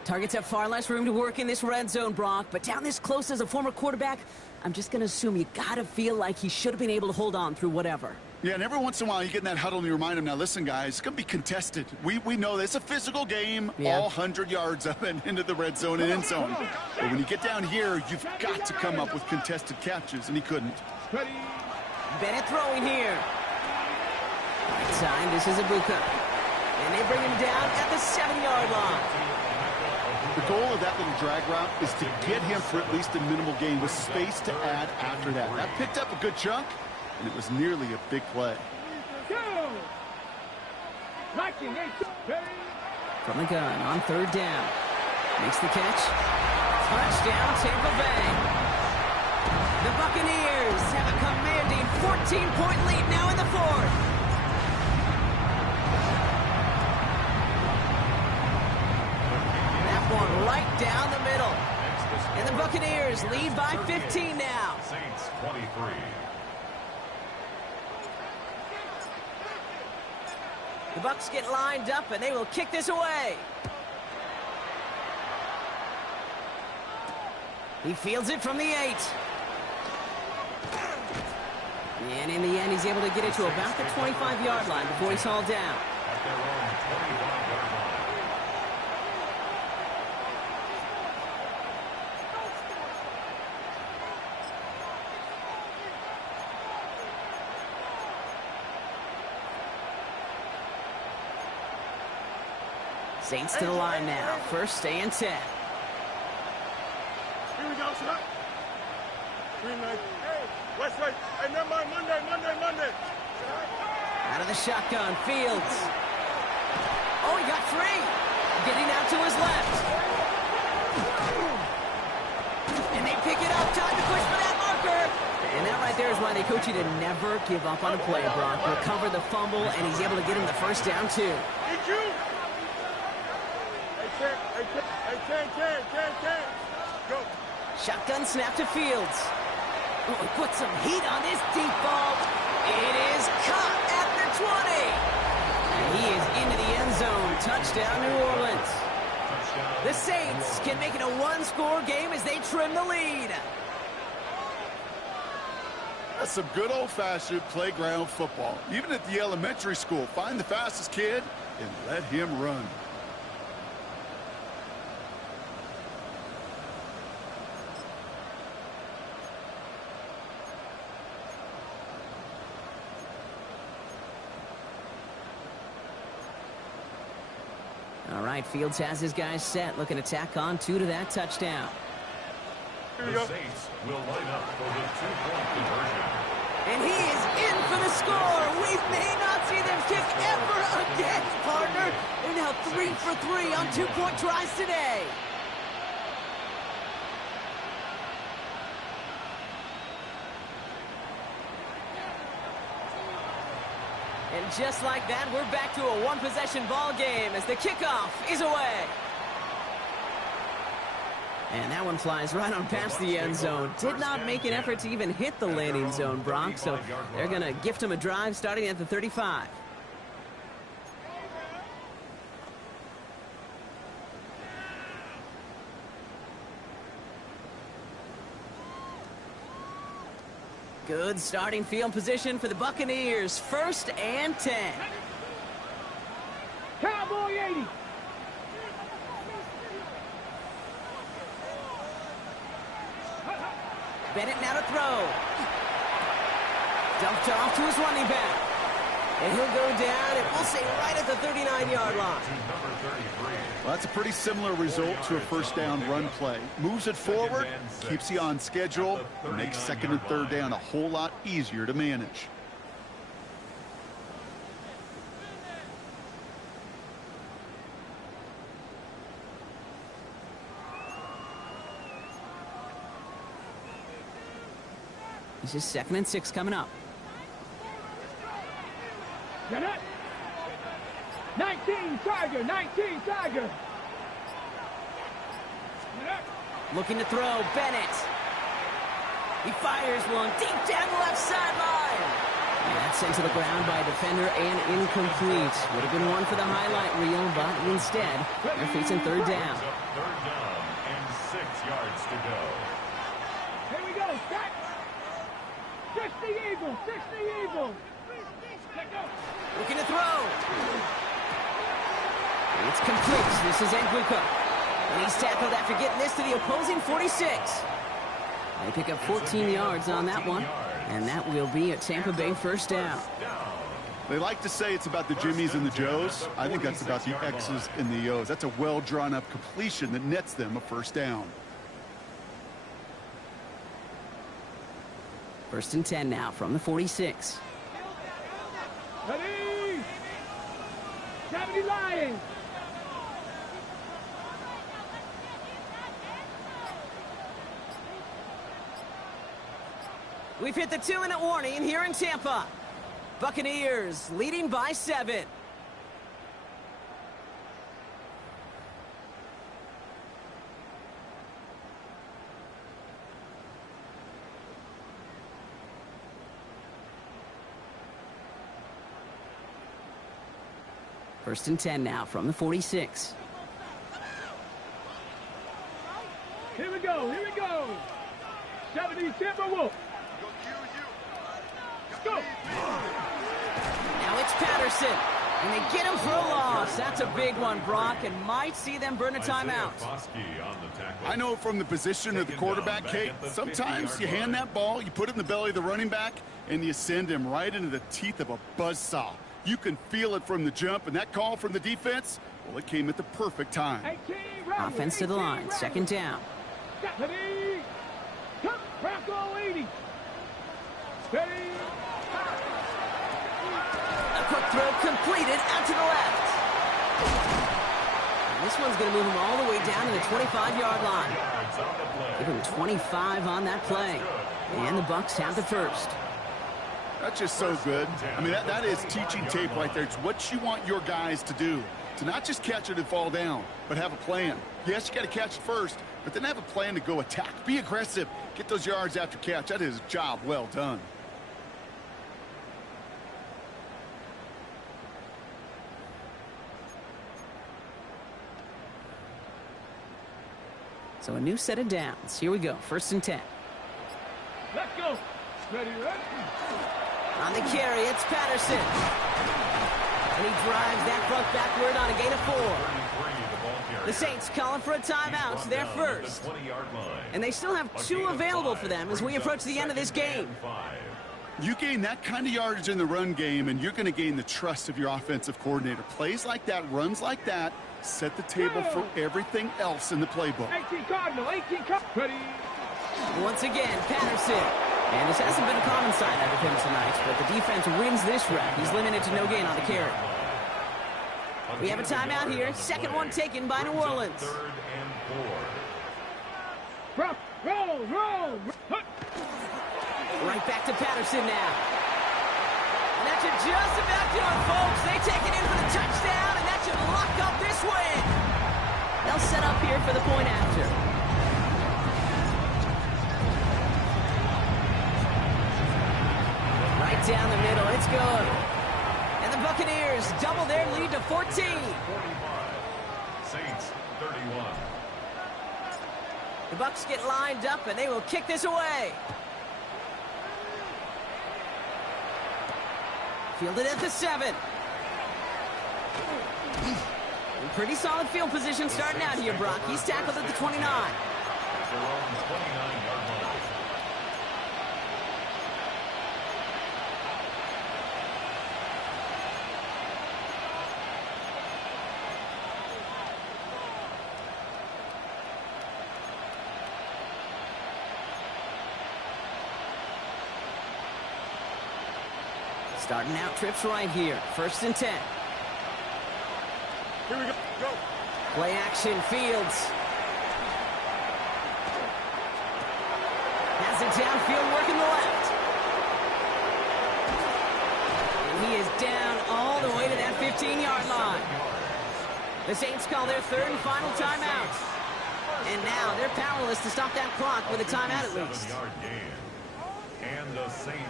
Targets have far less room to work in this red zone, Brock, but down this close as a former quarterback, I'm just going to assume you got to feel like he should have been able to hold on through whatever. Yeah, and every once in a while you get in that huddle and you remind him, now listen, guys, it's going to be contested. We know this. It's a physical game, all 100 yards up and into the red zone and end zone. But when you get down here, you've got to come up with contested catches, and he couldn't. Bennett throwing here. Right side, this is Ibuka. And they bring him down at the 7-yard line. The goal of that little drag route is to get him for at least a minimal gain with space to add after that. That picked up a good chunk, and it was nearly a big play. From the gun on 3rd down. Makes the catch. Touchdown, Tampa Bay. The Buccaneers have a commanding 14-point lead now in the 4th. That one right down the middle. And the Buccaneers lead by 15 now. Saints 23. The Bucs get lined up, and they will kick this away. He fields it from the 8. And in the end, he's able to get it to about the 25-yard line before he's hauled down. At their own 25-yard line. Saints to the line now. 1st and 10. Here we go, son. Green light. Hey, West right. Hey, never mind. Monday. Out of the shotgun, Fields. Oh, he got free. Getting out to his left. And they pick it up. Time to push for that marker. And that right there is why they coach you to never give up on a play, Brock. Recover the fumble, and he's able to get him the 1st down, too. Did you? Hey, go. Shotgun snap to Fields. Oh, he put some heat on this deep ball. It is caught at the 20. And he is into the end zone. Touchdown, New Orleans. The Saints can make it a 1-score game as they trim the lead. That's some good old-fashioned playground football. Even at the elementary school, find the fastest kid and let him run. All right, Fields has his guys set, looking to tack on 2 to that touchdown. The Saints will line up for the 2-point conversion. And he is in for the score. We may not see them kick ever again, partner. They're now 3 for 3 on 2-point tries today. And just like that, we're back to a 1-possession ball game as the kickoff is away. And that one flies right on past the end zone. Did not make an effort to even hit the landing zone, Brock, so they're going to gift him a drive starting at the 35. Good starting field position for the Buccaneers. 1st and 10. Cowboy 80. Bennett now to throw. Dumped off to his running back. And he'll go down, and we'll say right at the 39-yard line. Well, that's a pretty similar result to a 1st down run play. Moves it forward, keeps you on schedule, and makes 2nd and 3rd down a whole lot easier to manage. This is 2nd and 6 coming up. Get it. 19 Tiger. Looking to throw, Bennett. He fires one deep down the left sideline. And that's sent to the ground by a defender and incomplete. Would have been one for the highlight reel, but instead, they're facing 3rd down. 3rd down and 6 yards to go. Here we go. Set. 60 Eagles. 60 Eagles. Let go. Looking to throw. It's complete. This is Nguko. And he's tackled after getting this to the opposing 46. They pick up 14 yards on that one. And that will be a Tampa Bay first down. They like to say it's about the Jimmies and the Joes. I think that's about the X's and the O's. That's a well-drawn-up completion that nets them a first down. 1st and 10 now from the 46. Ready. 70 Lions. We've hit the 2-minute warning here in Tampa. Buccaneers leading by 7. First and 10 now from the 46. Here we go. Here we go. 70 Timberwolves. Go. Now it's Patterson. And they get him for a loss. That's a big one, Brock, and might see them burn a timeout. I know from the position of the quarterback, Kate, sometimes you hand that ball, you put it in the belly of the running back, and you send him right into the teeth of a buzzsaw. You can feel it from the jump, and that call from the defense, well, it came at the perfect time. Offense to the line, 2nd down. Ready. Come, Bronco 80. Steady. A quick throw completed out to the left. And this one's going to move him all the way down to the 25-yard line. Give him 25 on that play. And the Bucs have the first. That's just so good. I mean, that is teaching tape right there. It's what you want your guys to do. To not just catch it and fall down, but have a plan. Yes, you got to catch it first, but then have a plan to go attack. Be aggressive. Get those yards after catch. That is a job well done. So a new set of downs. Here we go. 1st and 10. Let's go. Ready, ready. On the carry, it's Patterson. And he drives that front backward on a gain of 4. The Saints calling for a timeout. They're first. And they still have 2 available for them as we approach the end of this game. You gain that kind of yardage in the run game, and you're going to gain the trust of your offensive coordinator. Plays like that, runs like that, set the table for everything else in the playbook. 18 Cardinal, 18 Cardinal. Ready. Once again, Patterson. And this hasn't been a common sight out of him tonight, but the defense wins this rep. He's limited to no gain on the carry. We have a timeout here. 2nd one taken by New Orleans. 3rd and 4. Roll. Right back to Patterson now. And that should just about do it, folks. They take it in for the touchdown, and that should lock up this win. They'll set up here for the point after. Right down the middle. It's good. And the Buccaneers double their lead to 14. 45. Saints 31. The Bucs get lined up, and they will kick this away. Fielded at the 7. Pretty solid field position starting out here, Brock. He's tackled at the 29. Starting out trips right here. 1st and 10. Here we go. Go. Play action, Fields. Has it downfield, working the left. And he is down all the way to that 15-yard line. The Saints call their 3rd and final timeout. And now they're powerless to stop that clock with a timeout at least.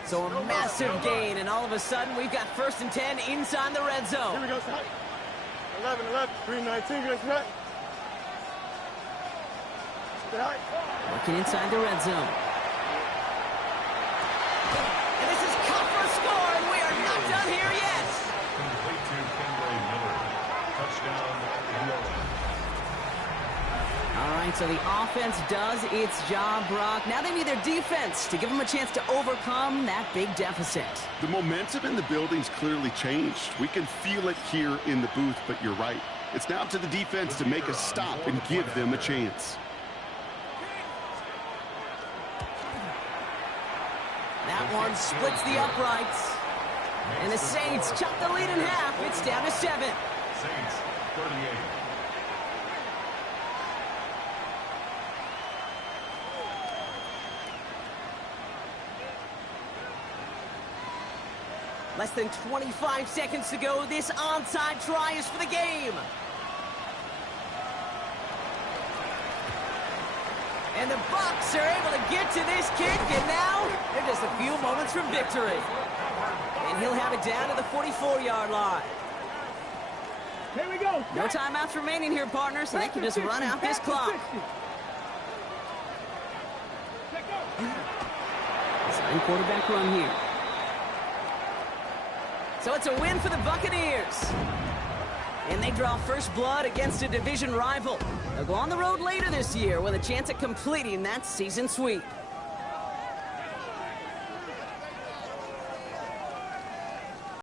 So a massive gain, and all of a sudden we've got 1st and 10 inside the red zone. Here we go, son. 11, 319, good set. Working inside the red zone. All right, so the offense does its job, Brock. Now they need their defense to give them a chance to overcome that big deficit. The momentum in the building's clearly changed. We can feel it here in the booth, but you're right. It's now up to the defense to make a stop and give them a chance. That one splits the uprights. And the Saints chop the lead in half. It's down to 7. Saints, 38. Less than 25 seconds to go. This onside try is for the game. And the Bucs are able to get to this kick, and now they're just a few moments from victory. And he'll have it down to the 44-yard line. Here we go. No timeouts remaining here, partners, so they can just run out this clock. Second quarterback run here. So it's a win for the Buccaneers. And they draw first blood against a division rival. They'll go on the road later this year with a chance at completing that season sweep.